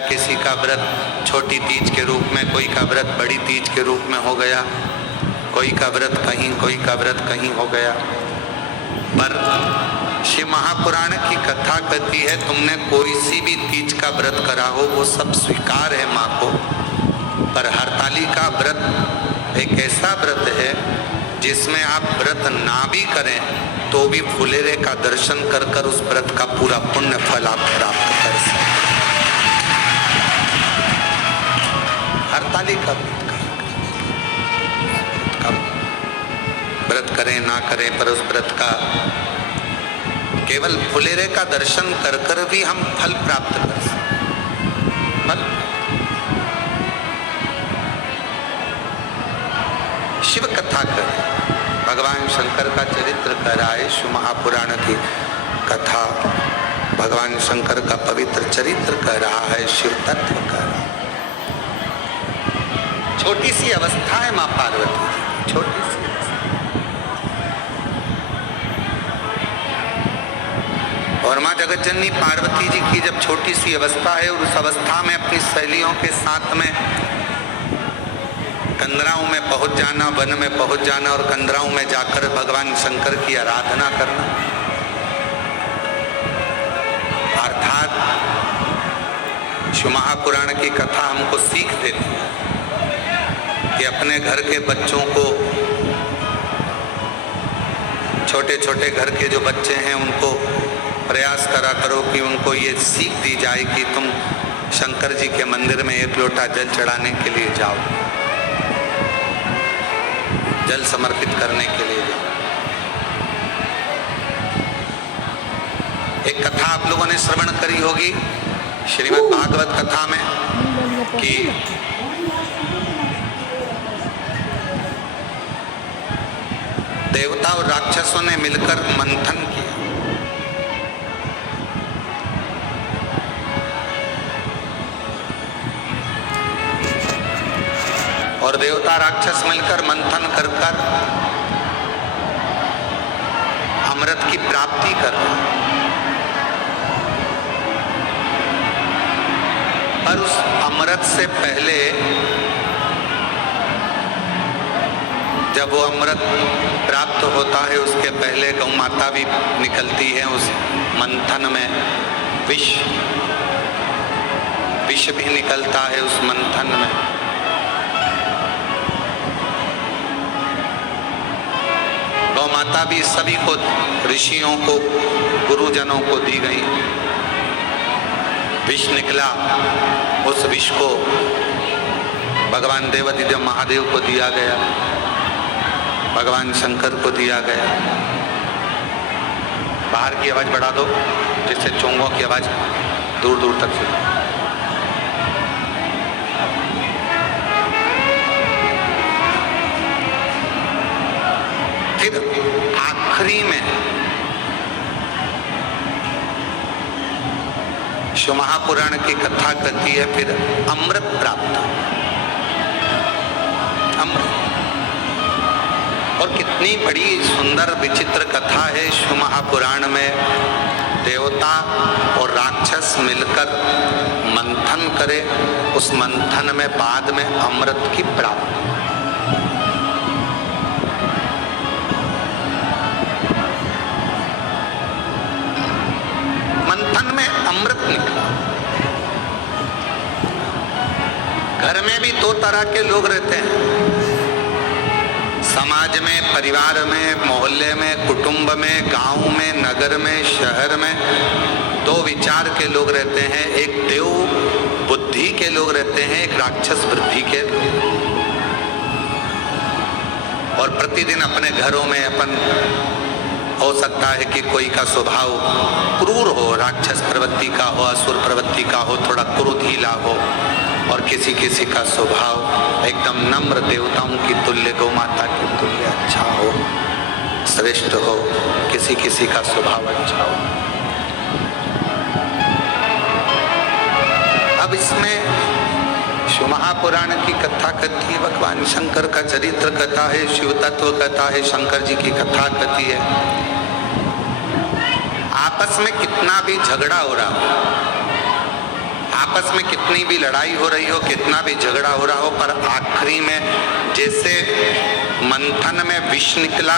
किसी का व्रत छोटी तीज के रूप में, कोई का व्रत बड़ी तीज के रूप में हो गया, कोई का व्रत कहीं, कोई का व्रत कहीं हो गया। पर शिव महापुराण की कथा कहती है तुमने कोई सी भी तीज का व्रत करा हो वो सब स्वीकार है माँ को। पर हरतालिका व्रत एक ऐसा व्रत है जिसमें आप व्रत ना भी करें तो भी फुलेरे का दर्शन कर कर उस व्रत का पूरा पुण्य फल आप प्राप्त कर सकते। हरतालिका व्रत करें ना करें पर उस व्रत का केवल फुलेरे का दर्शन कर कर भी हम फल प्राप्त कर सकते। फल शिव कथा करें, भगवान शंकर का चरित्र कराए, शिव महापुराण की कथा भगवान शंकर का पवित्र चरित्र कर रहा है, शिव तत्व कर रहा है। छोटी सी अवस्था है माँ पार्वती जी, छोटी सी और माँ जगतजननी पार्वती जी की जब छोटी सी अवस्था है और उस अवस्था में अपनी सहेलियों के साथ में कंदराओं में पहुंच जाना, वन में पहुंच जाना और कंदराओं में जाकर भगवान शंकर की आराधना करना, अर्थात शिव महापुराण की कथा हमको सीख देती है कि अपने घर के बच्चों को, छोटे छोटे घर के जो बच्चे हैं उनको प्रयास करा करो कि उनको ये सीख दी जाए कि तुम शंकर जी के मंदिर में एक लोटा जल चढ़ाने के लिए जाओ, जल समर्पित करने के लिए जाओ। एक कथा आप लोगों ने श्रवण करी होगी श्रीमद् भागवत कथा में कि देवता और राक्षसों ने मिलकर मंथन किया और देवता राक्षस मिलकर मंथन कर कर अमृत की प्राप्ति कर रहे। पर उस अमृत से पहले जब वो अमृत प्राप्त होता है उसके पहले गौ माता भी निकलती है उस मंथन में, विष भी निकलता है उस मंथन में। गौ माता भी सभी को, ऋषियों को, गुरुजनों को दी गई। विष निकला, उस विष को भगवान देवाधिदेव महादेव को दिया गया, भगवान शंकर को दिया गया। बाहर की आवाज बढ़ा दो जिससे चोंगों की आवाज दूर दूर तक सुने। फिर आखिरी में शिव महापुराण की कथा कहती है फिर अमृत प्राप्त, अमृत। और कितनी बड़ी सुंदर विचित्र कथा है शिव महापुराण में। देवता और राक्षस मिलकर मंथन करे, उस मंथन में बाद में अमृत की प्राप्ति। मंथन में अमृत निकला। घर में भी दो तरह के लोग रहते हैं, समाज में, परिवार में, मोहल्ले में, कुटुंब में, गांव में, नगर में, शहर में दो विचार के लोग रहते हैं। एक देव बुद्धि के लोग रहते हैं, एक राक्षस बुद्धि के लोग। और प्रतिदिन अपने घरों में अपन हो सकता है कि कोई का स्वभाव क्रूर हो, राक्षस प्रवृत्ति का हो, असुर प्रवृत्ति का हो, थोड़ा क्रोधीला हो, और किसी किसी का स्वभाव एकदम नम्र, देवताओं की तुल्य, गौ माता की तुल्य अच्छा हो, श्रेष्ठ हो, किसी किसी का स्वभाव अच्छा हो। अब इसमें शिव महापुराण की कथा कहती है, भगवान शंकर का चरित्र कथा है, शिव तत्व कथा है, शंकर जी की कथा कहती है। आपस में कितना भी झगड़ा हो रहा हो, आपस में कितनी भी लड़ाई हो रही हो, कितना भी झगड़ा हो रहा हो, पर आखिरी में जैसे मंथन में विष निकला,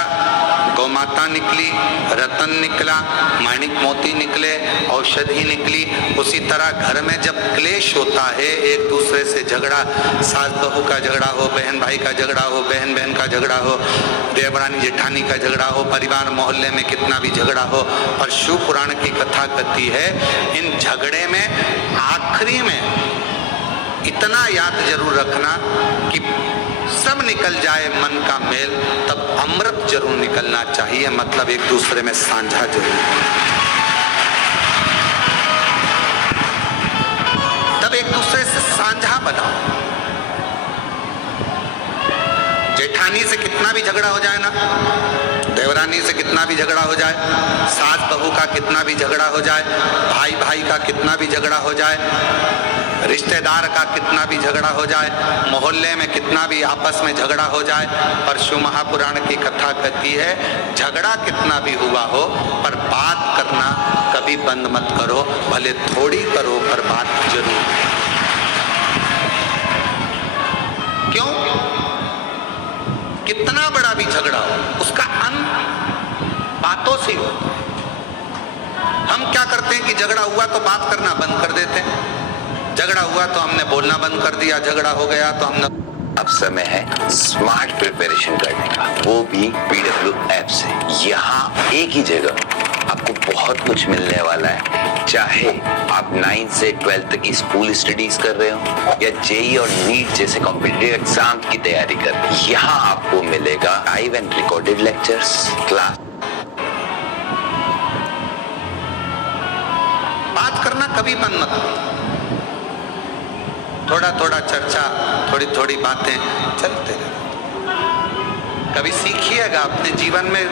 गौमाता निकली, रतन निकला, माणिक मोती निकले, औषधि निकली, उसी तरह घर में जब क्लेश होता है, एक दूसरे से झगड़ा, सास बहू का झगड़ा हो, बहन भाई का झगड़ा हो, बहन बहन का झगड़ा हो, देवरानी जेठानी का झगड़ा हो, परिवार मोहल्ले में कितना भी झगड़ा हो, और शिव पुराण की कथा कहती है इन झगड़े में आखिरी में इतना याद जरूर रखना कि सब निकल जाए मन का मेल, तब अमृत जरूर निकलना चाहिए, मतलब एक दूसरे में साझा जरूर, तब एक दूसरे से साझा बनाओ। जेठानी से कितना भी झगड़ा हो जाए ना, देवरानी से कितना भी झगड़ा हो जाए, सास बहू का कितना भी झगड़ा हो जाए, भाई भाई का कितना भी झगड़ा हो जाए, रिश्तेदार का कितना भी झगड़ा हो जाए, मोहल्ले में कितना भी आपस में झगड़ा हो जाए, पर शिव महापुराण की कथा कहती है झगड़ा कितना भी हुआ हो पर बात करना कभी बंद मत करो, भले थोड़ी करो पर बात जरूर। क्यों? कितना बड़ा भी झगड़ा हो उसका अंत बातों से हो। हम क्या करते हैं कि झगड़ा हुआ तो बात करना बंद कर देते हैं, झगड़ा हुआ तो हमने बोलना बंद कर दिया, झगड़ा हो गया तो हमने। अब समय है स्मार्ट प्रिपरेशन करने का, वो भी PW ऐप से। यहाँ एक ही जगह आपको बहुत कुछ मिलने वाला है, चाहे आप 9th से 12th तक की स्कूल स्टडीज कर रहे हो या JEE और नीट जैसे कॉम्पिटिटिव एग्जाम की तैयारी कर रहे हो। यहाँ आपको मिलेगा live and recorded lectures, class. बात करना कभी बंद मत करो, थोड़ा थोड़ा चर्चा, थोड़ी थोड़ी बातें चलते रहे। कभी सीखिएगा अपने जीवन में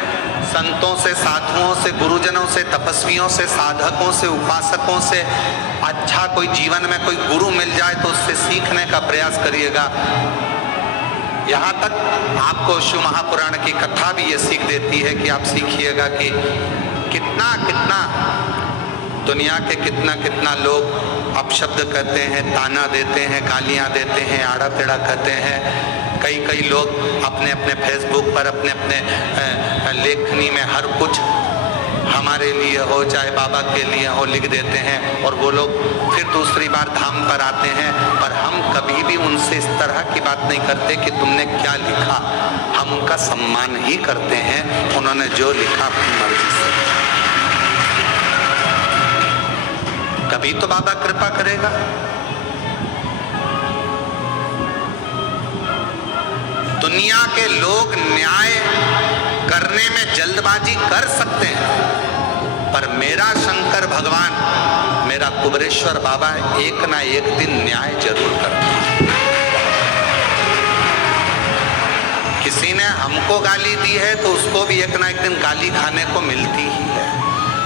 संतों से, साधुओं से, गुरुजनों से, तपस्वियों से, साधकों से, उपासकों से अच्छा कोई जीवन में कोई गुरु मिल जाए तो उससे सीखने का प्रयास करिएगा। यहाँ तक आपको शिव महापुराण की कथा भी ये सीख देती है कि आप सीखिएगा कि कितना कितना दुनिया के कितना कितना लोग अपशब्द कहते हैं, ताना देते हैं, गालियां देते हैं, आड़ा टेढ़ा कहते हैं। कई कई लोग अपने अपने फेसबुक पर अपने अपने लेखनी में हर कुछ हमारे लिए हो चाहे बाबा के लिए हो लिख देते हैं, और वो लोग फिर दूसरी बार धाम पर आते हैं। पर हम कभी भी उनसे इस तरह की बात नहीं करते कि तुमने क्या लिखा, हम उनका सम्मान ही करते हैं, उन्होंने जो लिखा अपनी मर्जी से। कभी तो बाबा कृपा करेगा। दुनिया के लोग न्याय करने में जल्दबाजी कर सकते हैं, पर मेरा शंकर भगवान, मेरा कुबरेश्वर बाबा एक ना एक दिन न्याय जरूर करता है। किसी ने हमको गाली दी है तो उसको भी एक ना एक दिन गाली खाने को मिलती ही है।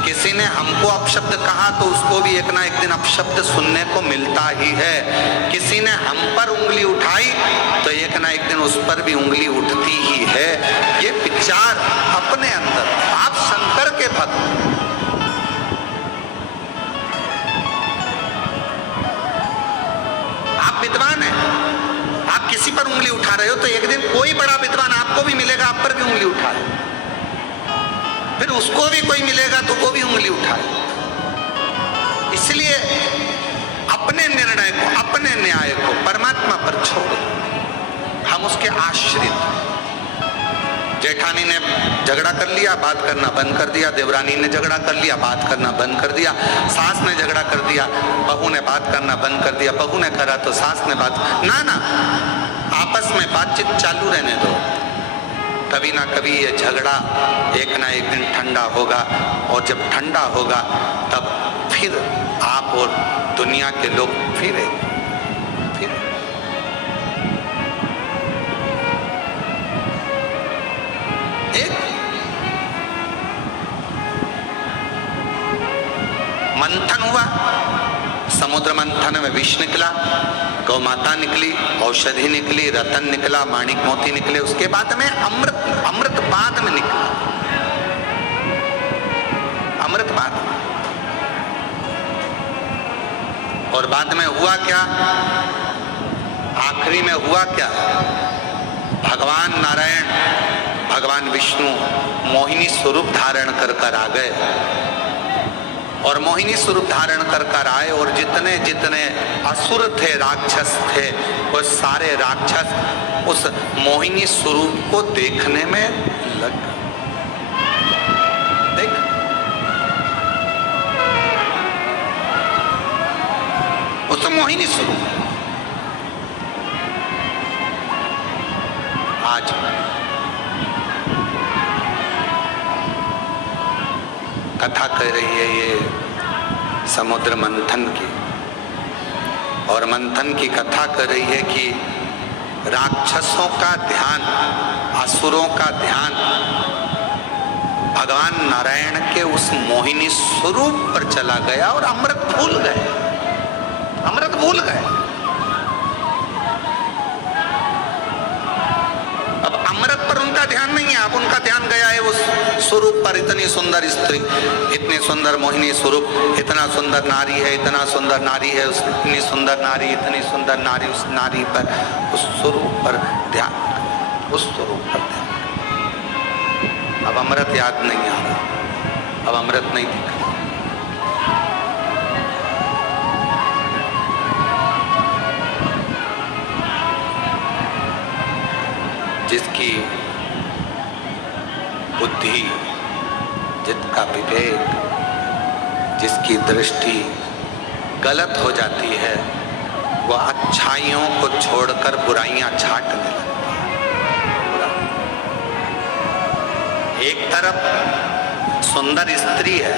किसी ने हमको अपशब्द कहा तो उसको भी एक ना एक दिन अपशब्द सुनने को मिलता ही है। किसी ने हम पर उंगली उठाई तो एक ना एक दिन उस पर भी उंगली उठती ही है। ये विचार अपने अंदर, आप शंकर के भक्त, आप विद्वान हैं, आप किसी पर उंगली उठा रहे हो तो एक दिन कोई बड़ा विद्वान आपको भी मिलेगा, आप पर भी उंगली उठा रहे, फिर उसको भी कोई मिलेगा तो वो भी उंगली उठाए। इसलिए अपने निर्णय को, अपने न्याय को परमात्मा पर छोड़ो, हम उसके आश्रित। जेठानी ने झगड़ा कर लिया, बात करना बंद कर दिया, देवरानी ने झगड़ा कर लिया, बात करना बंद कर दिया, सास ने झगड़ा कर दिया, बहू ने बात करना बंद कर दिया, बहू ने करा तो सास ने बात, ना, आपस में बातचीत चालू रहने दो। कभी ना कभी ये झगड़ा एक ना एक दिन ठंडा होगा, और जब ठंडा होगा तब फिर आप और दुनिया के लोग फिर एक मंथन हुआ, समुद्र मंथन में विष निकला, गौ माता निकली, औषधि निकली, रतन निकला, माणिक मोती निकले, उसके बाद में अमृत बाद में निकला, अमृत बाद में। और बाद में हुआ क्या, आखिरी में हुआ क्या, भगवान नारायण, भगवान विष्णु मोहिनी स्वरूप धारण कर आ गए। और मोहिनी स्वरूप धारण कर आए और जितने जितने असुर थे, राक्षस थे, वो सारे राक्षस उस मोहिनी स्वरूप को देखने में लग गए। देख, उस मोहिनी स्वरूप आज कथा कह रही है ये समुद्र मंथन की, और मंथन की कथा कर रही है कि राक्षसों का ध्यान, असुरों का ध्यान भगवान नारायण के उस मोहिनी स्वरूप पर चला गया और अमृत भूल गए, अमृत भूल गए। अब अमृत पर उनका ध्यान नहीं है, अब उनका ध्यान गया है उस स्वरूप पर। इतनी सुंदर स्त्री, इतनी सुंदर मोहिनी स्वरूप, इतना सुंदर नारी है, इतना सुंदर नारी है, उस इतनी सुंदर नारी, इतनी सुंदर नारी, उस नारी पर, उस स्वरूप पर ध्यान, उस स्वरूप पर ध्यान। अब अमृत याद नहीं आ रहा, अब अमृत नहीं दिख रहा। जिसकी बुद्धि, जिसका विवेक, जिसकी दृष्टि गलत हो जाती है, वह अच्छाइयों को छोड़कर बुराइयां छांटने लगती है। एक तरफ सुंदर स्त्री है,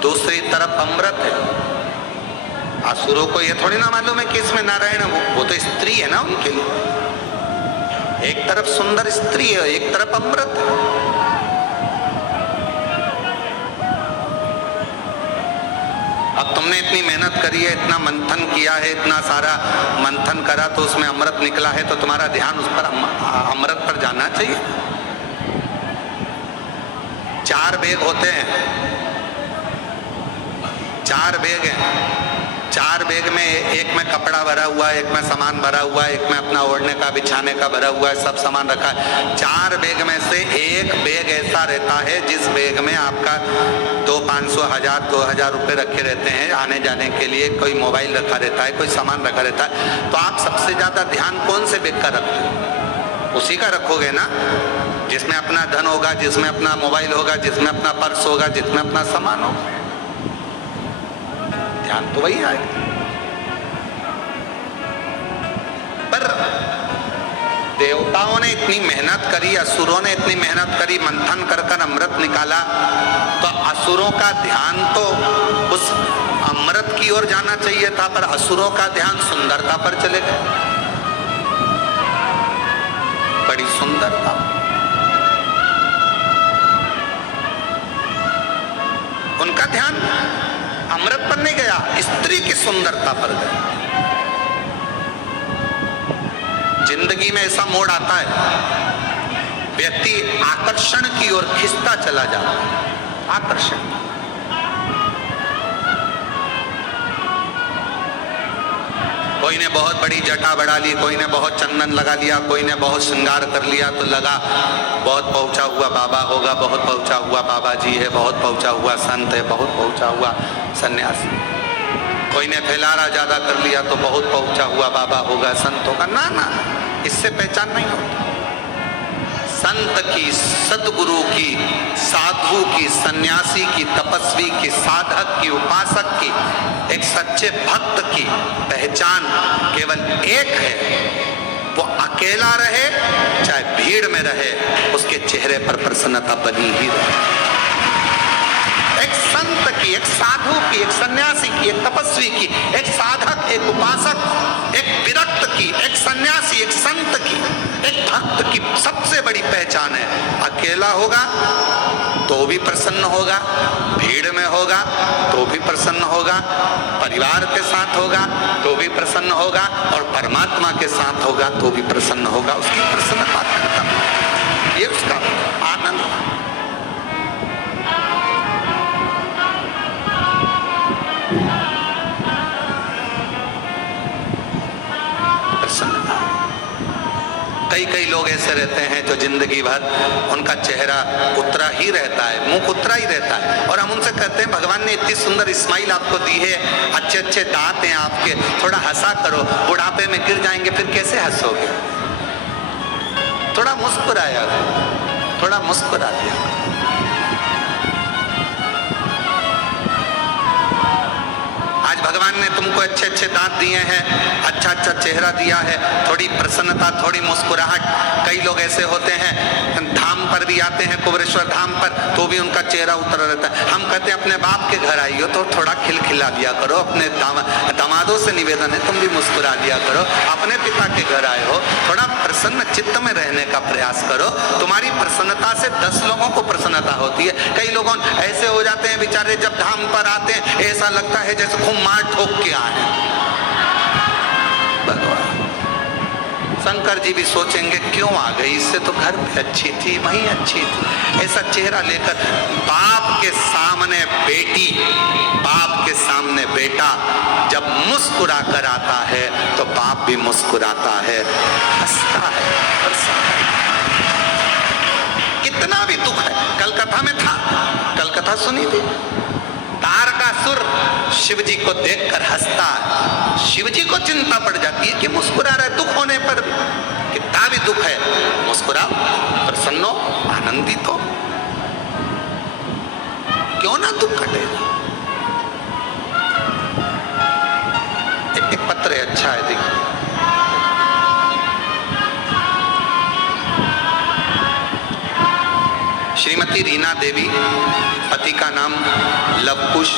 दूसरी तरफ अमृत है। असुरों को यह थोड़ी ना मालूम है कि इसमें नारायण है, वो तो स्त्री है ना उनके लिए। एक तरफ सुंदर स्त्री है, एक तरफ अमृत है। अब तुमने इतनी मेहनत करी है, इतना मंथन किया है, इतना सारा मंथन करा तो उसमें अमृत निकला है, तो तुम्हारा ध्यान उस पर, अमृत पर जाना चाहिए। 4 बेग होते हैं, 4 बेग हैं। 4 बेग में एक में कपड़ा भरा हुआ है, एक में सामान भरा हुआ है, एक में अपना ओढ़ने का, बिछाने का भरा हुआ है, सब सामान रखा है। 4 बेग में से एक बेग ऐसा रहता है जिस बेग में आपका 200, 500, 1000, 2000 रुपए रखे रहते हैं आने जाने के लिए। कोई मोबाइल रखा रहता है, कोई सामान रखा रहता है। तो आप सबसे ज्यादा ध्यान कौन से बेग का रखते हो? उसी का रखोगे ना जिसमें अपना धन होगा, जिसमें अपना मोबाइल होगा, जिसमें अपना पर्स होगा, जिसमें अपना सामान होगा। ध्यान तो वही आएगा। पर देवताओं ने इतनी मेहनत करी, असुरों ने इतनी मेहनत करी, मंथन कर अमृत निकाला, तो असुरों का ध्यान तो उस अमृत की ओर जाना चाहिए था, पर असुरों का ध्यान सुंदरता पर चले गए। बड़ी सुंदरता, उनका ध्यान अमृत पर नहीं गया, स्त्री की सुंदरता पर गया। जिंदगी में ऐसा मोड़ आता है, व्यक्ति आकर्षण की ओर खिंचता चला जाता है। आकर्षण, कोई ने बहुत बड़ी जटा बढ़ा ली, कोई ने बहुत चंदन लगा लिया, कोई ने बहुत श्रृंगार कर लिया, तो लगा बहुत पहुंचा हुआ बाबा होगा, बहुत पहुंचा हुआ बाबा जी है, बहुत पहुंचा हुआ संत है, बहुत पहुंचा हुआ सन्यासी। कोई ने फैलारा ज्यादा कर लिया तो बहुत पहुंचा हुआ बाबा होगा, संत होगा। ना ना, इससे पहचान नहीं होती। संत की, सदगुरु की, साधु की, सन्यासी की, तपस्वी की, साधक की, उपासक की, एक सच्चे भक्त की पहचान केवल एक है, वो अकेला रहे चाहे भीड़ में रहे, उसके चेहरे पर प्रसन्नता बनी ही रहे। एक संत की, एक साधु की, एक सन्यासी की, एक तपस्वी की, एक साधक, एक उपासक, एक विरक्त की, एक सन्यासी, एक संत की, एक भक्त की सबसे बड़ी पहचान है, अकेला होगा तो भी प्रसन्न होगा, भीड़ में होगा तो भी प्रसन्न होगा, परिवार के साथ होगा तो भी प्रसन्न होगा, और परमात्मा के साथ होगा तो भी प्रसन्न होगा। उसकी प्रसन्नता खत्म, ये उसका आनंद। प्रसन्नता। कई कई लोग ऐसे रहते हैं जो जिंदगी भर उनका चेहरा उतरा ही रहता है, मुंह उतरा ही रहता है, और हम उनसे कहते हैं भगवान ने इतनी सुंदर स्माइल आपको दी है, अच्छे अच्छे दांत हैं आपके, थोड़ा हंसा करो, बुढ़ापे में गिर जाएंगे फिर कैसे हंसोगे, थोड़ा मुस्कुराया, थोड़ा मुस्कुरा दिया। आज भगवान ने तुमको अच्छे अच्छे दांत दिए हैं, अच्छा अच्छा चेहरा दिया है, थोड़ी प्रसन्नता, थोड़ी मुस्कुराहट। कई लोग ऐसे होते हैं धाम पर भी आते हैं, कुबेरेश्वर धाम पर, तो भी उनका चेहरा उतरा रहता है। हम कहते हैं अपने बाप के घर आई हो तो थोड़ा खिलखिला दिया करो, अपने दामादों से निवेदन है तुम भी मुस्कुरा दिया करो, अपने पिता के घर आए हो थोड़ा प्रसन्न चित्त में रहने का प्रयास करो, तुम्हारी प्रसन्नता से 10 लोगों को प्रसन्नता होती है। कई लोग ऐसे हो जाते हैं बेचारे, जब धाम पर आते हैं ऐसा लगता है जैसे खूब मार ठोक के आए। भगवान शंकर जी भी सोचेंगे क्यों आ गई, इससे तो घर पे अच्छी थी, वहीं अच्छी थी। ऐसा चेहरा लेकर बाप के सामने बेटी, बाप के सामने बेटा जब मुस्कुरा कर आता है तो बाप भी मुस्कुराता है, हंसता है, कितना भी दुख है। कलकत्ता में था, कलकत्ता सुनी थी, तारकासुर शिव जी को देखकर हंसता है, शिव जी को चिंता पड़ जाती है कि मुस्कुरा रहा है, दुख होने पर भी, कितना भी दुख है मुस्कुराओ, प्रसन्नो, आनंदित हो, क्यों ना दुख कटेगा। एक पत्र है, अच्छा है, देखिए। श्रीमती रीना देवी, पति का नाम लवकुश,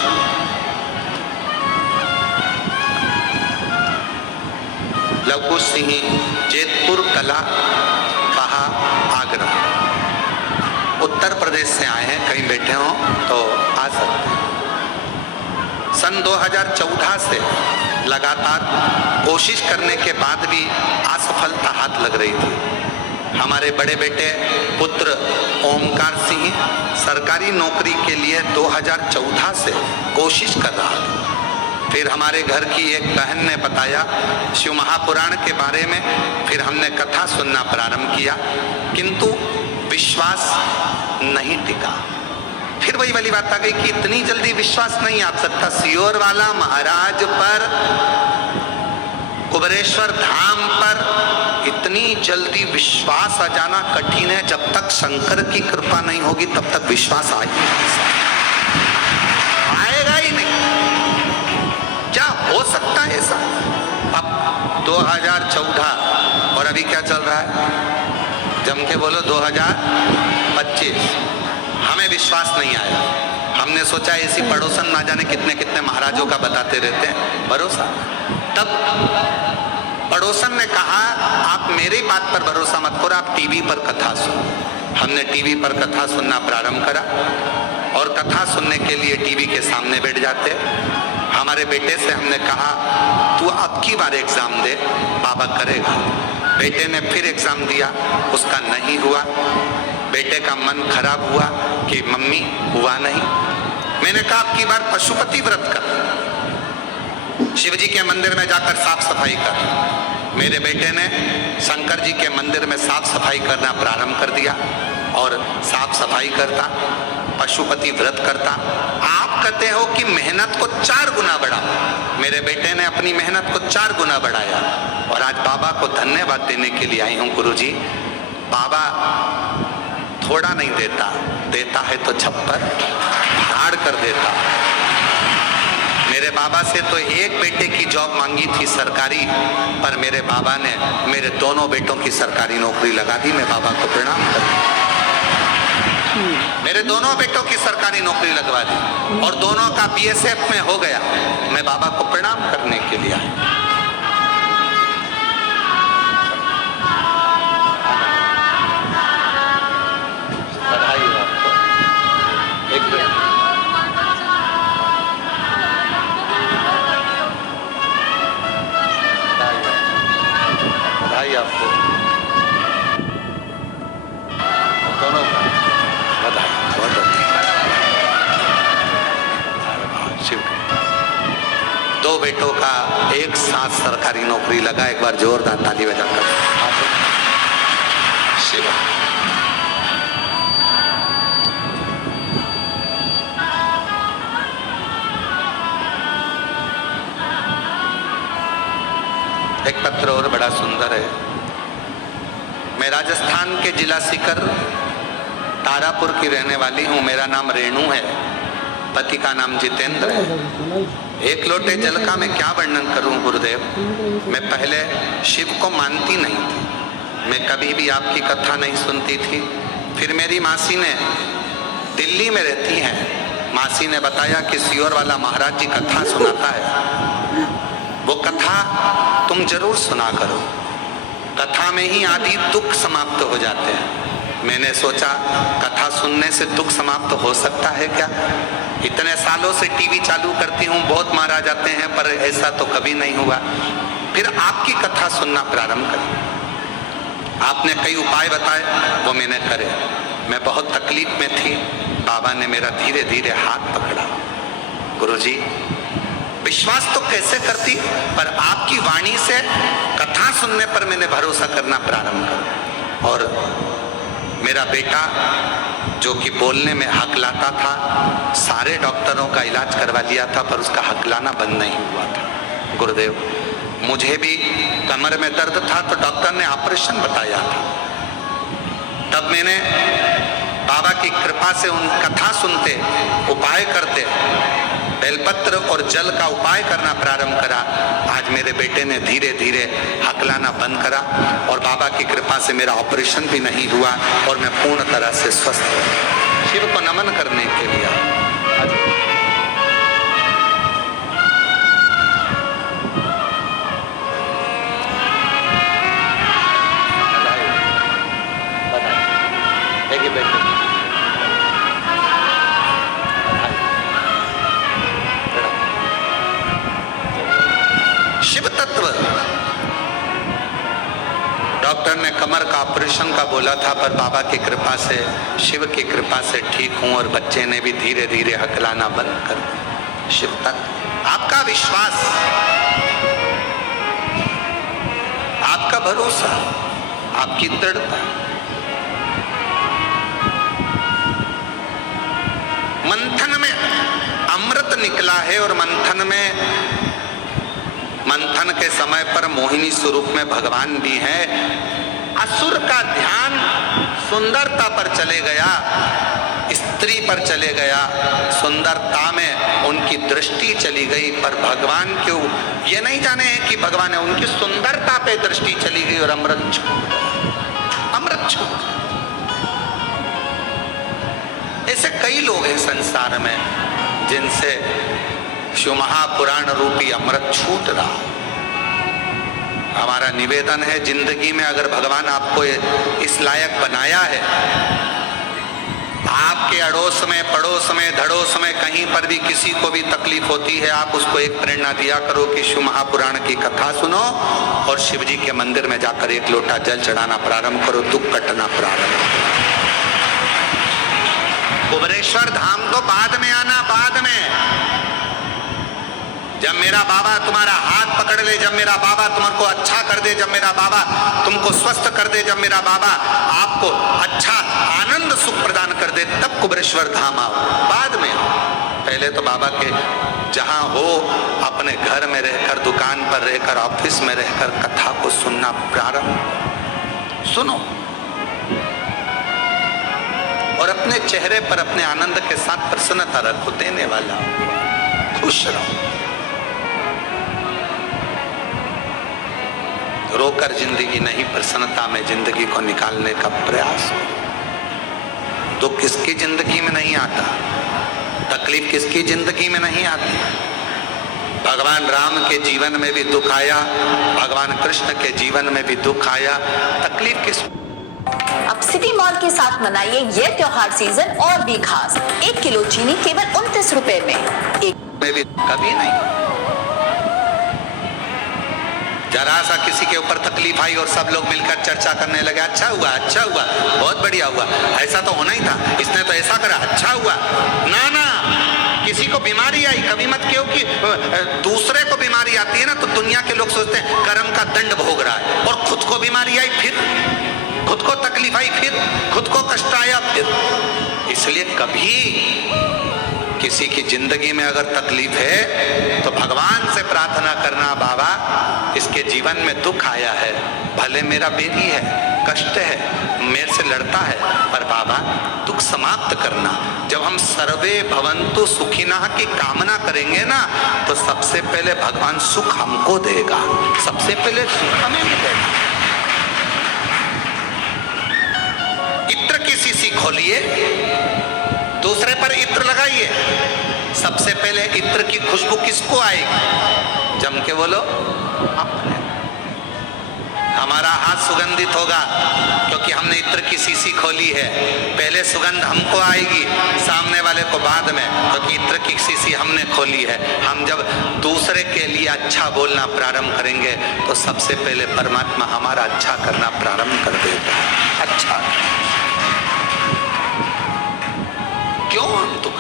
लवकुश सिंह, जेतपुर कला, कहा, आगरा, उत्तर प्रदेश से आए हैं। कहीं बैठे हो तो आ सकते हैं। सन 2014 से लगातार कोशिश करने के बाद भी असफलता हाथ लग रही थी। हमारे बड़े बेटे पुत्र ओमकार सिंह सरकारी नौकरी के लिए 2014 से कोशिश कर रहा था। फिर हमारे घर की एक बहन ने बताया शिव महापुराण के बारे में, फिर हमने कथा सुनना प्रारंभ किया, किंतु विश्वास नहीं टिका। फिर वही वाली बात आ गई कि इतनी जल्दी विश्वास नहीं आ सकता। सियोर वाला महाराज पर, कुबेरेश्वर धाम पर इतनी जल्दी विश्वास आ जाना कठिन है। जब तक शंकर की कृपा नहीं होगी तब तक विश्वास आएगा ही नहीं। क्या हो सकता है ऐसा? अब 2014 और अभी क्या चल रहा है? जम के बोलो 2025। हमें विश्वास नहीं आया। हमने सोचा ऐसी पड़ोसन ना जाने कितने कितने महाराजों का बताते रहते हैं, भरोसा। तब पड़ोसन ने कहा आप मेरी बात पर भरोसा मत करो, आप टीवी पर कथा सुनो। हमने टीवी पर कथा सुनना प्रारंभ करा और कथा सुनने के लिए टीवी के सामने बैठ जाते। हमारे बेटे से हमने कहा तू अब की बार एग्जाम दे, बाबा करेगा। बेटे ने फिर एग्जाम दिया, उसका नहीं हुआ। बेटे का मन खराब हुआ कि मम्मी हुआ नहीं। मैंने कहा अब की बार पशुपति व्रत कर, शिव जी के मंदिर में जाकर साफ सफाई कर। मेरे बेटे ने शंकर जी के मंदिर में साफ सफाई करना प्रारंभ कर दिया और साफ सफाई करता, पशुपति व्रत करता। आप कहते हो कि मेहनत को 4 गुना बढ़ाओ। मेरे बेटे ने अपनी मेहनत को 4 गुना बढ़ाया और आज बाबा को धन्यवाद देने के लिए आई हूँ। गुरुजी, बाबा थोड़ा नहीं देता, देता है तो छप्पर फाड़ कर देता। मेरे बाबा से तो एक बेटे की जॉब मांगी थी सरकारी, पर मेरे बाबा ने मेरे दोनों बेटों की सरकारी नौकरी लगा दी। मैं बाबा को प्रणाम करता। मेरे दोनों बेटों की सरकारी नौकरी लगवा दी और दोनों का बीएसएफ में हो गया। मैं बाबा को प्रणाम करने के लिए आया। आपको दोनों बधाई, बहुत शिव। 2 बेटों का, एक एक साथ सरकारी नौकरी लगा। एक बार जोरदार ताली बजाकर शिव। एक पत्र और बड़ा सुंदर है। मैं राजस्थान के जिला सीकर तारापुर की रहने वाली हूँ। मेरा नाम रेणु है, पति का नाम जितेंद्र है। एक लोटे जल का मैं क्या वर्णन करूं गुरुदेव। मैं पहले शिव को मानती नहीं थी, मैं कभी भी आपकी कथा नहीं सुनती थी। फिर मेरी मासी ने, दिल्ली में रहती हैं, मासी ने बताया कि सियोर वाला महाराज जी कथा सुनाता है, वो कथा तुम जरूर सुना करो, कथा में ही आदि दुख समाप्त हो जाते हैं। मैंने सोचा कथा सुनने से दुख समाप्त हो सकता है क्या। इतने सालों से टीवी चालू करती हूँ, बहुत मारा जाते हैं, पर ऐसा तो कभी नहीं हुआ। फिर आपकी कथा सुनना प्रारंभ करी। आपने कई उपाय बताए, वो मैंने करे। मैं बहुत तकलीफ में थी, बाबा ने मेरा धीरे धीरे हाथ पकड़ा। गुरुजी विश्वास तो कैसे करती, पर आपकी वाणी से कथा सुनने पर मैंने भरोसा करना प्रारंभ किया। और मेरा बेटा जो कि बोलने में हकलाता था, सारे डॉक्टरों का इलाज करवा लिया था, पर उसका हकलाना बंद नहीं हुआ था। गुरुदेव मुझे भी कमर में दर्द था, तो डॉक्टर ने ऑपरेशन बताया था। तब मैंने बाबा की कृपा से उन कथा सुनते, उपाय करते, बेलपत्र और जल का उपाय करना प्रारंभ करा। आज मेरे बेटे ने धीरे धीरे हकलाना बंद करा और बाबा की कृपा से मेरा ऑपरेशन भी नहीं हुआ और मैं पूर्ण तरह से स्वस्थ हूं। शिव को नमन करने के लिए शिव तत्व। डॉक्टर ने कमर का ऑपरेशन का बोला था, पर बाबा की कृपा से, शिव की कृपा से ठीक हूं और बच्चे ने भी धीरे धीरे हकलाना बंद कर दिया। शिव तत्व, आपका विश्वास, आपका भरोसा, आपकी दृढ़ता। मंथन में अमृत निकला है और मंथन के समय पर मोहिनी स्वरूप में भगवान भी है। असुर का ध्यान सुंदरता पर चले गया, स्त्री पर चले गया, सुंदरता में उनकी दृष्टि चली गई, पर भगवान क्यों ये नहीं जाने हैं कि भगवान है, उनकी सुंदरता पे दृष्टि चली गई और अमृत छूट। ऐसे कई लोग हैं संसार में जिनसे शिव महापुराण रूपी अमृत छूट रहा। हमारा निवेदन है, जिंदगी में अगर भगवान आपको इस लायक बनाया है, आपके अड़ोस में, पड़ोस में, धड़ोस में कहीं पर भी किसी को भी तकलीफ होती है, आप उसको एक प्रेरणा दिया करो कि शिव महापुराण की कथा सुनो और शिव जी के मंदिर में जाकर एक लोटा जल चढ़ाना प्रारंभ करो, दुख कटना प्रारंभ करो। कुबरेश्वर धाम तो बाद में आना, बाद में, जब मेरा बाबा तुम्हारा हाथ पकड़ ले, जब मेरा बाबा तुमको अच्छा कर दे, जब मेरा बाबा तुमको स्वस्थ कर दे, जब मेरा बाबा आपको अच्छा आनंद सुख प्रदान कर दे, तब कुबरेश्वर धाम आओ, बाद में। पहले तो बाबा के जहां हो, अपने घर में रहकर, दुकान पर रहकर, ऑफिस में रहकर कथा को सुनना प्रारंभ सुनो और अपने चेहरे पर अपने आनंद के साथ प्रसन्नता रखो, देने वाला, खुश रहो। रोकर जिंदगी नहीं, प्रसन्नता में जिंदगी को निकालने का प्रयास हो। दुख किसकी जिंदगी में नहीं आता, तकलीफ किसकी जिंदगी में नहीं आती। भगवान राम के जीवन में भी दुख आया, भगवान कृष्ण के जीवन में भी दुख आया, तकलीफ किस। अब सिटी मॉल के साथ मनाइए ये त्योहार सीजन और भी खास। 1 किलो चीनी केवल 29 रुपए में। एक में भी कभी नहीं, जरा सा किसी के ऊपर तकलीफ आई और सब लोग मिलकर चर्चा करने लगे, अच्छा हुआ, अच्छा हुआ, बहुत बढ़िया हुआ, ऐसा तो होना ही था, इसने तो ऐसा करा, अच्छा हुआ। ना ना, किसी को बीमारी आई, कभी मत कहो कि दूसरे को बीमारी आती है ना तो दुनिया के लोग सोचते हैं कर्म का दंड भोग रहा है, और खुद को बीमारी आई फिर, खुद को तकलीफ आई फिर, खुद को कष्ट आया फिर। इसलिए कभी किसी की जिंदगी में अगर तकलीफ है तो भगवान से प्रार्थना करना, बाबा इसके जीवन में दुख आया है, भले मेरा बेटी है, कष्ट है, मेरे से लड़ता है, पर बाबा दुख समाप्त करना। जब हम सर्वे भवन्तु सुखिनः की कामना करेंगे ना तो सबसे पहले भगवान सुख हमको देगा, सबसे पहले सुख हमें मिलेगा। इत्र की शीशी खोलिए, दूसरे पर इत्र लगाइए, सबसे पहले इत्र की खुशबू किसको आएगी? जम के बोलो, अपने। हमारा हाथ सुगंधित होगा क्योंकि हमने इत्र की शीशी खोली है। पहले सुगंध हमको आएगी, सामने वाले को बाद में, क्योंकि इत्र की शीशी हमने खोली है। हम जब दूसरे के लिए अच्छा बोलना प्रारंभ करेंगे तो सबसे पहले परमात्मा हमारा अच्छा करना प्रारंभ कर देगा। अच्छा क्यों हम दुख?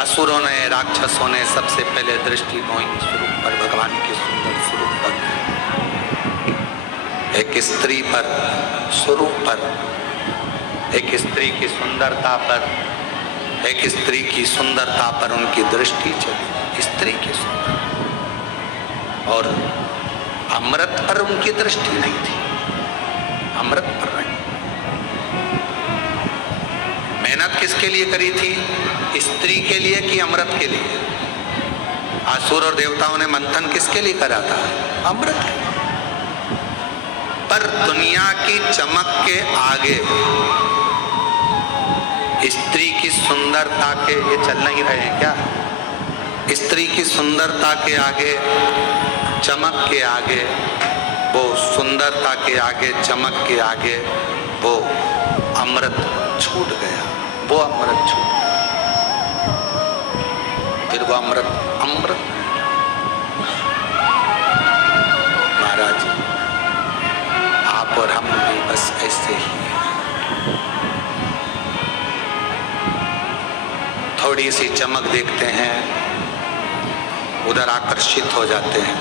असुरों ने, राक्षसों ने सबसे पहले दृष्टि मोही स्वरूप पर, भगवान के सुंदर स्वरूप पर, एक स्त्री पर, स्वरूप पर, एक स्त्री की सुंदरता पर, एक स्त्री की सुंदरता पर उनकी दृष्टि चली, स्त्री की सुंदरता। और अमृत पर उनकी दृष्टि नहीं थी, अमृत पर नहीं। मेहनत किसके लिए करी थी? स्त्री के लिए कि अमृत के लिए? असुर और देवताओं ने मंथन किसके लिए करा था? अमृत के। पर दुनिया की चमक के आगे स्त्री की सुंदरता के, ये चल नहीं रहे हैं क्या? स्त्री की सुंदरता के आगे, चमक के आगे, वो सुंदरता के आगे, चमक के आगे वो अमृत छूट गया, वो अमृत छूट गया। फिर वो अमृत अमृत महाराज आप और हम भी बस ऐसे ही थोड़ी सी चमक देखते हैं, उधर आकर्षित हो जाते हैं,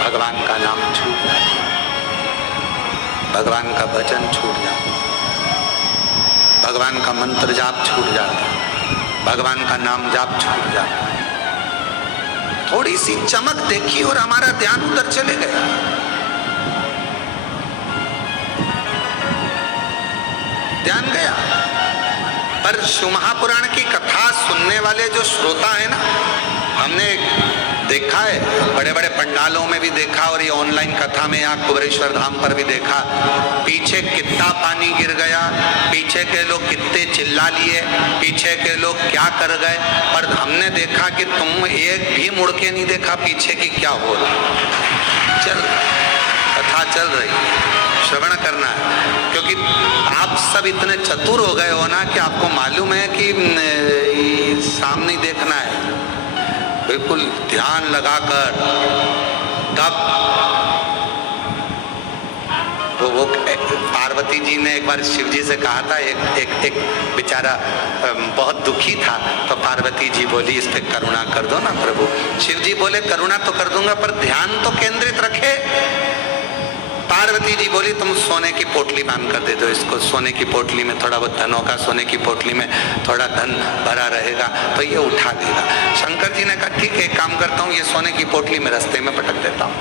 भगवान का नाम छूट जाता है, भगवान का भजन छूट जाता है, भगवान का मंत्र जाप छूट जाता है, भगवान का नाम जाप छूट जाता है। थोड़ी सी चमक देखी और हमारा ध्यान उधर चले गया। ध्यान गया। पर शिव महापुराण की कथा सुनने वाले जो श्रोता है ना, हमने देखा है, बड़े बड़े पंडालों में भी देखा और ये ऑनलाइन कथा में यहाँ कुबेरेश्वर धाम पर भी देखा, पीछे कितना पानी गिर गया, पीछे के लोग कितने चिल्ला लिए, पीछे के लोग क्या कर गए, पर हमने देखा कि तुम एक भी मुड़ के नहीं देखा पीछे की क्या हो रहा। चल कथा चल रही, श्रवण करना है, क्योंकि आप सब इतने चतुर हो गए हो ना कि आपको मालूम है कि सामने देखना है, बिल्कुल ध्यान लगाकर। तब वो पार्वती जी ने एक बार शिव जी से कहा था, एक बेचारा बहुत दुखी था, तो पार्वती जी बोली इस पे करुणा कर दो ना प्रभु। शिव जी बोले करुणा तो कर दूंगा पर ध्यान तो केंद्रित रखे। पार्वती जी बोली तुम सोने की पोटली बांध कर दे दो इसको, सोने की पोटली में थोड़ा बहुत धन होगा, सोने की पोटली में थोड़ा धन भरा रहेगा तो ये उठा देगा। शंकर जी ने कहा ठीक है, एक काम करता हूँ, ये सोने की पोटली में रास्ते में पटक देता हूँ।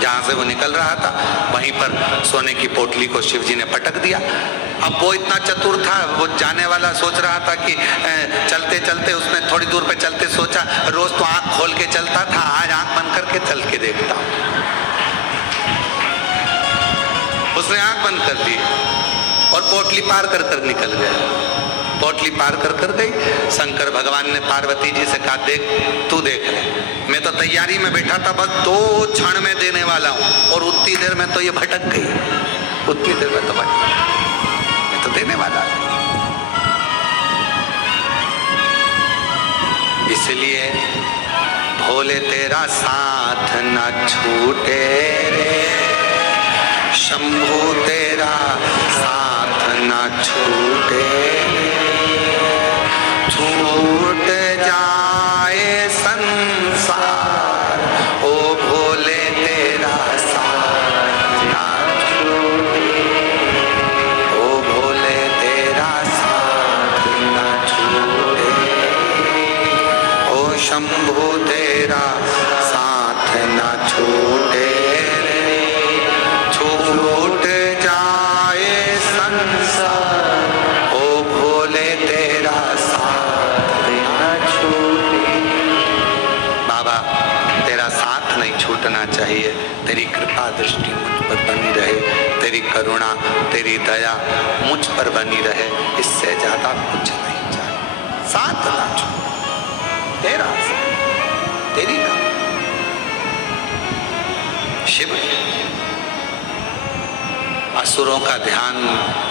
जहां से वो निकल रहा था वहीं पर सोने की पोटली को शिव जी ने पटक दिया। अब वो इतना चतुर था, वो जाने वाला सोच रहा था कि चलते चलते, उसने थोड़ी दूर पे चलते सोचा रोज तो आंख खोल के चलता था, आज आंख बंद करके चल के देखता हूँ। उसने आंख बंद कर ली और पोटली पार कर कर निकल गया। पोटली पार कर कर गई। शंकर भगवान ने पार्वती जी से कहा देख तू देख ले, मैं तो तैयारी में बैठा था, बस 2 क्षण में देने वाला हूं और उतनी देर में तो ये भटक गई, उतनी देर में तो मैं तो देने वाला। इसलिए भोले तेरा साथ न छूटे रे, शंभू तेरा साथ न छूटे, छूट जाए संसार, ओ भोले तेरा साथ ना छूटे, ओ भोले तेरा साथ ना छूटे, ओ शंभू तेरा साथ ना छूटे, छूट जाए संसार, ओ भोले तेरा साथ ना छूटे। बाबा तेरा साथ नहीं छूटना चाहिए, तेरी कृपा दृष्टि मुझ पर बनी रहे, तेरी करुणा तेरी दया मुझ पर बनी रहे, इससे ज्यादा कुछ नहीं चाहिए। साथ ना छूटे, तेरा साथ, तेरी करुणा। शिव असुरों का ध्यान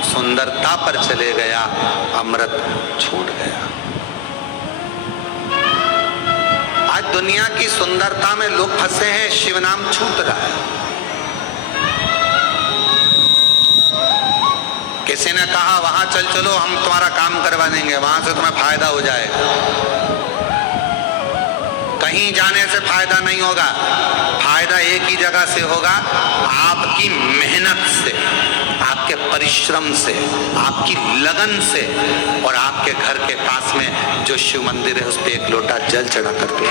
सुंदरता पर चले गया, अमृत छूट गया। आज दुनिया की सुंदरता में लोग फंसे हैं, शिव नाम छूट रहा है। किसी ने कहा वहां चल चलो हम तुम्हारा काम करवा देंगे, वहां से तुम्हें फायदा हो जाएगा। कहीं जाने से फायदा नहीं होगा, फायदा एक ही जगह से होगा, आपकी मेहनत से, आपके परिश्रम से, आपकी लगन से, और आपके घर के पास में जो शिव मंदिर है उस पे एक लोटा जल चढ़ा करके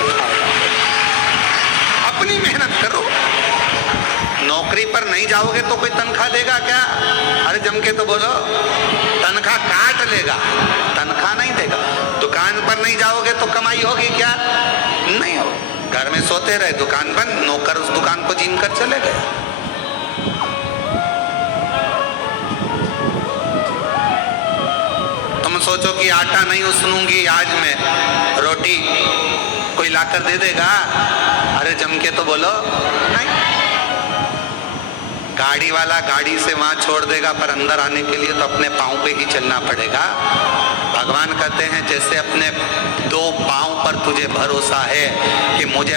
अपनी मेहनत करो। नौकरी पर नहीं जाओगे तो कोई तनख्वाह देगा क्या? अरे जम के तो बोलो, तनख्वाह काट लेगा, तनख्वाह नहीं देगा। दुकान पर नहीं जाओगे तो कमाई होगी क्या? नहीं हो। घर में सोते रहे, दुकान बंद, नौकर उस दुकान को छीन कर चले गए। तुम सोचो कि आटा नहीं उसनूंगी आज मैं, रोटी कोई लाकर दे देगा? अरे जम के तो बोलो नहीं। गाड़ी वाला गाड़ी से वहां छोड़ देगा, पर अंदर आने के लिए तो अपने पांव पे ही चलना पड़ेगा। भगवान कहते हैं जैसे अपने दो पांव पर तुझे भरोसा है कि मुझे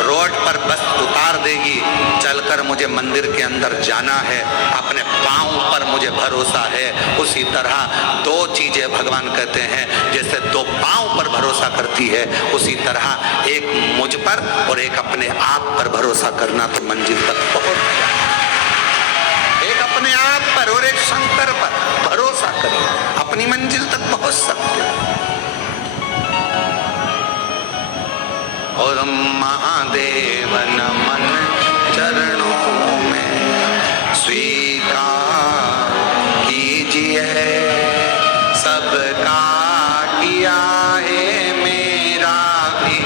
रोड पर बस उतार देगी, चलकर मुझे मंदिर के अंदर जाना है, अपने पांव पर मुझे भरोसा है, उसी तरह दो चीजें भगवान कहते हैं जैसे दो पांव पर भरोसा करती है, उसी तरह एक मुझ पर और एक अपने आप पर भरोसा करना तो मंजिल तक पहुंच जाए। एक अपने आप पर और एक शंकर पर भरोसा करिए, अपनी मंजिल तक पहुंच सकते हो। और महादेव नमन चरणों में स्वीकार कीजिए, सबका किया है मेरा भी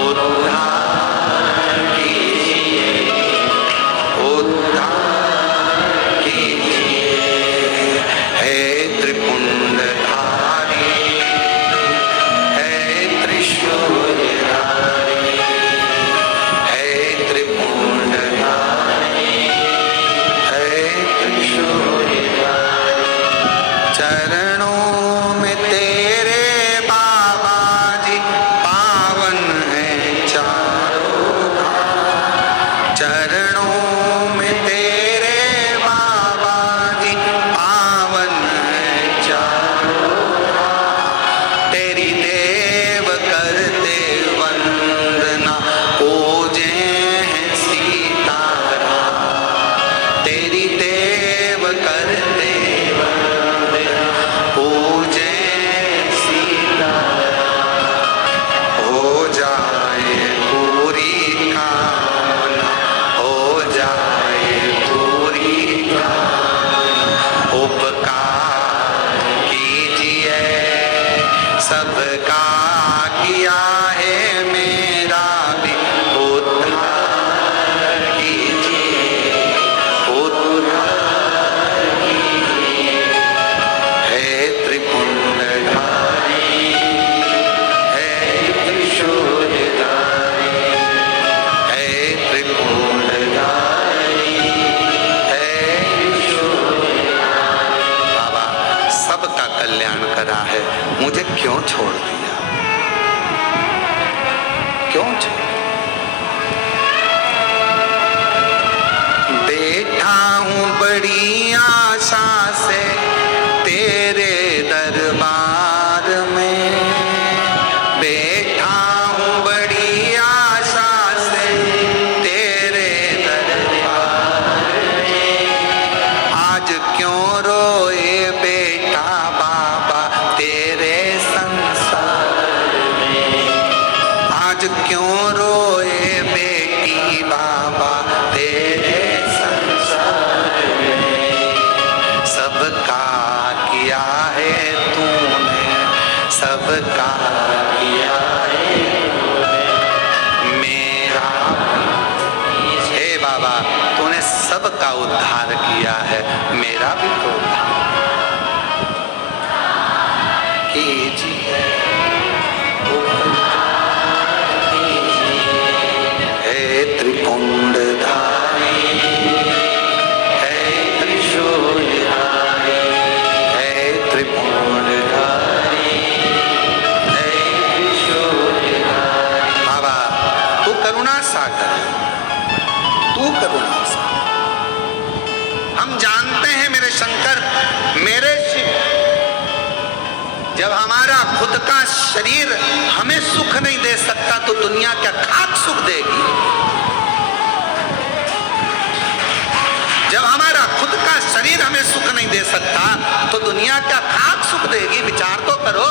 उद्धार कीजिए, उद्धार कीजिए। हे त्रिपुंडधारी, हे त्रिशूलधारी, हे त्रिपुंडधारी, हे त्रिशूलधारी। चरणों में तेरे बाबा जी पावन है चारों धाम, चरणों में तेरे बाबा जी पावन है चारों धाम। तेरी देव करते वंदना, पूजे हैं सीताराम, तेरी देव करते वंदना, पूजे सीताराम। हो जाए पूरी कामना, हो जाए पूरी कामना, उपकार कीजिए, सबका किया है मेरा भी उद्धार कीजिए, उद्धार कीजिए। हे त्रिपुंडधारी, हे त्रिशूलधारी, हे त्रिपुंडधारी, हे त्रिशूलधारी। बाबा सबका कल्याण करा है, मुझे क्यों छोड़ दिया? क्यों छोड़? बैठा हूँ बड़ी आशा से तेरे दरबार में, बाबा तूने सबका उद्धार किया है, मेरा भी तो उद्धार कीजिए। हे त्रिपुंडधारी, हे त्रिशूलधारी, हे त्रिपुंडधारी, हे त्रिशूलधारी। बाबा तू करुणा सागर, तू करुणा सागर। हम जानते हैं मेरे शंकर, मेरे शिव, जब हमारा खुद का शरीर हमें सुख नहीं दे सकता तो दुनिया क्या खाक सुख देगी? जब हमारा खुद का शरीर हमें सुख नहीं दे सकता तो दुनिया क्या खाक सुख देगी? विचार तो करो।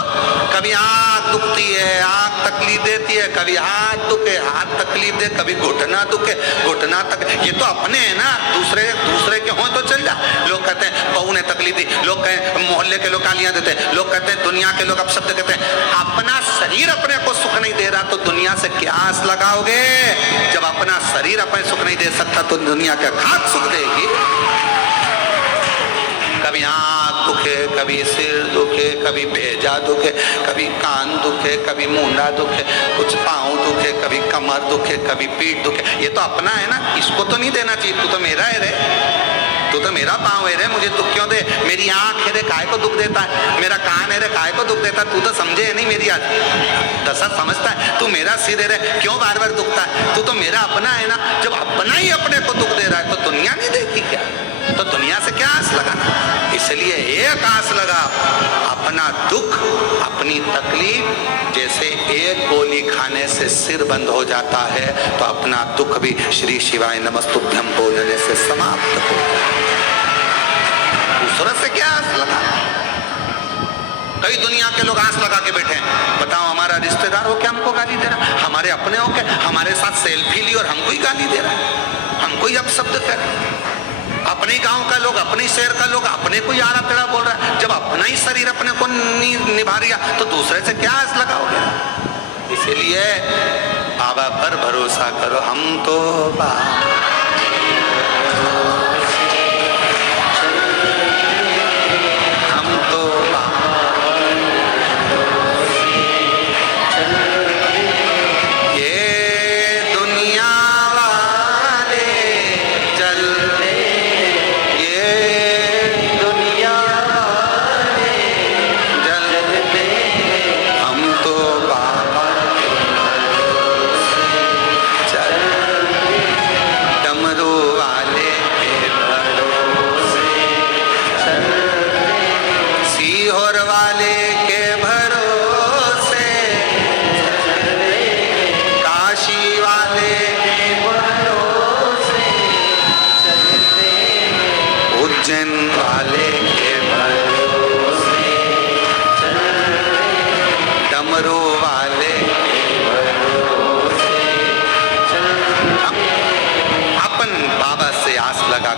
कभी आंख दुखती है, आंख तकलीफ देती है, कभी हाथ दुखे, हाथ तकलीफ दे, कभी घुटना दुखे, घुटना तक। ये तो अपने है ना, दूसरे के हो तो चल जा। लोग कहते हैं बहू ने तकलीफ दी, लोग कहें मोहल्ले के लोग गालियां देते हैं, लोग कहते हैं दुनिया के लोग अपशब्द कहते हैं। अपना शरीर अपने को सुख नहीं दे रहा तो दुनिया से क्या आस लगाओगे? जब अपना शरीर अपने सुख नहीं दे सकता तो दुनिया क्या खाक सुख देगी? कभी आंख दुखे, कभी सिर दुखे, कभी भेजा दुखे, कभी कान दुखे, कभी मुंडा दुखे, कुछ पांव दुखे, कभी कमर दुखे, कभी पीठ दुखे। ये तो अपना है ना, इसको तो नहीं देना चाहिए। तू तो मेरा है रे, तू तो मेरा पांव है रे, मुझे दुख क्यों दे? मेरी आंख है रे, काय को दुख देता है? मेरा कान है रे, काय को दुख देता है? तू तो समझे नहीं मेरी आज दशा समझता है? तू मेरा सिर है रे, क्यों बार बार दुखता है? तू तो मेरा अपना है ना। जब अपना ही अपने को दुख दे रहा है तो दुनिया नहीं देगी क्या? तो दुनिया से क्या आस लगाना? इसलिए एक आस लगा, अपना दुख, अपनी तकलीफ। जैसे एक गोली खाने से सिर बंद हो जाता है तो अपना दुख भी श्री शिवाय नमस्तुभ्यं बोलने से समाप्त हो जाता है। दूसरे से क्या आस लगा? कई दुनिया के लोग आस लगा के बैठे हैं। बताओ हमारा रिश्तेदार हो क्या हमको गाली दे रहा है? हमारे अपने हो क्या हमारे साथ सेल्फी ली और हमको ही गाली दे रहा है? हमको ही अपशब्द कर रहा है? अपने गांव का लोग, अपने शहर का लोग अपने को आड़ा टेढ़ा बोल रहा है। जब अपना ही शरीर अपने को निभा रिया तो दूसरे से क्या आस लगाओगे? इसीलिए बाबा पर भरोसा करो। हम तो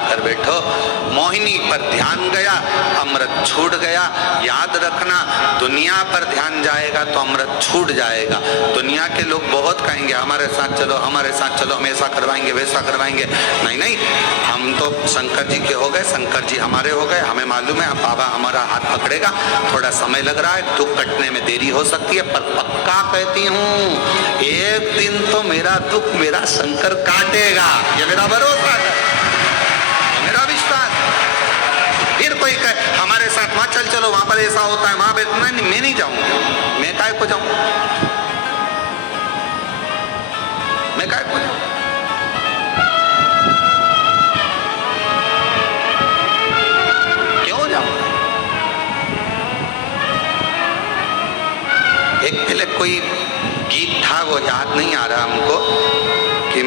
कर बैठो। मोहिनी पर ध्यान गया, अमृत छूट गया। याद रखना, दुनिया पर ध्यान जाएगा तो अमृत छूट जाएगा। दुनिया के लोग बहुत कहेंगे हमारे साथ चलो, हमारे साथ चलो, हम ऐसा करवाएंगे, वैसा करवाएंगे। नहीं नहीं, हम तो शंकर जी के हो गए, शंकर जी हमारे हो गए। हमें मालूम है बाबा हमारा हाथ पकड़ेगा। थोड़ा समय लग रहा है, दुख कटने में देरी हो सकती है, पर पक्का कहती हूँ एक दिन तो मेरा दुख मेरा शंकर काटेगा। ये मेरा भरोसा है, मेरा विश्वास। फिर कोई कहे हमारे साथ वहां चल चलो, वहां पर ऐसा होता है, वहां पर नहीं, मैं नहीं जाऊंगा। मैं काय को जाऊंगा? मैं काय को जाऊंगा? क्यों जाऊंगा? एक पहले कोई गीत था, वो याद नहीं आ रहा हमको, कि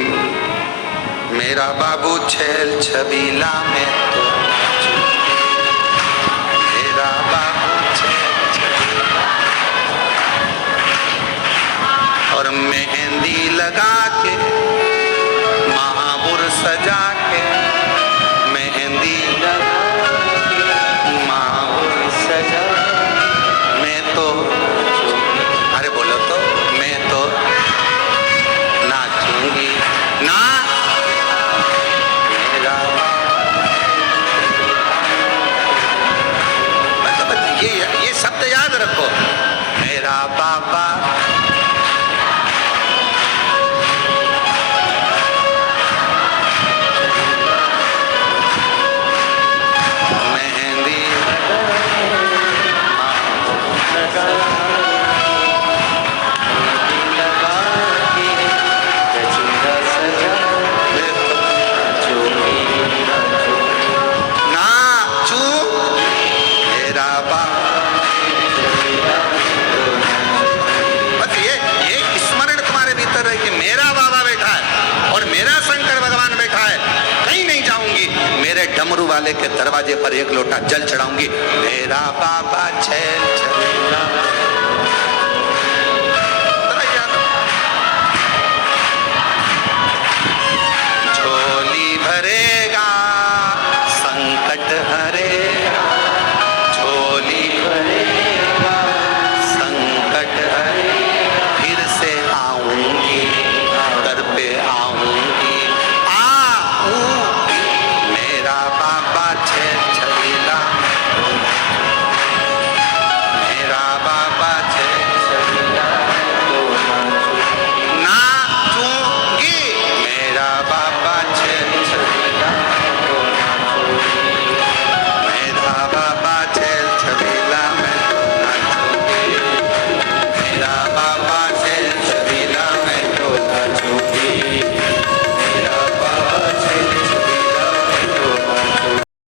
मेरा बाबू छैल छबीला में तो मेरा बाबू छैल छबीला, और मेहंदी लगा के महापुर सजा के, मेहंदी लगा के महापुर सजा, मैं तो, अरे बोलो तो, मैं तो नाचूंगी ना, डमरू वाले के दरवाजे पर एक लोटा जल चढ़ाऊंगी। मेरा बाबा छैल चलेगा।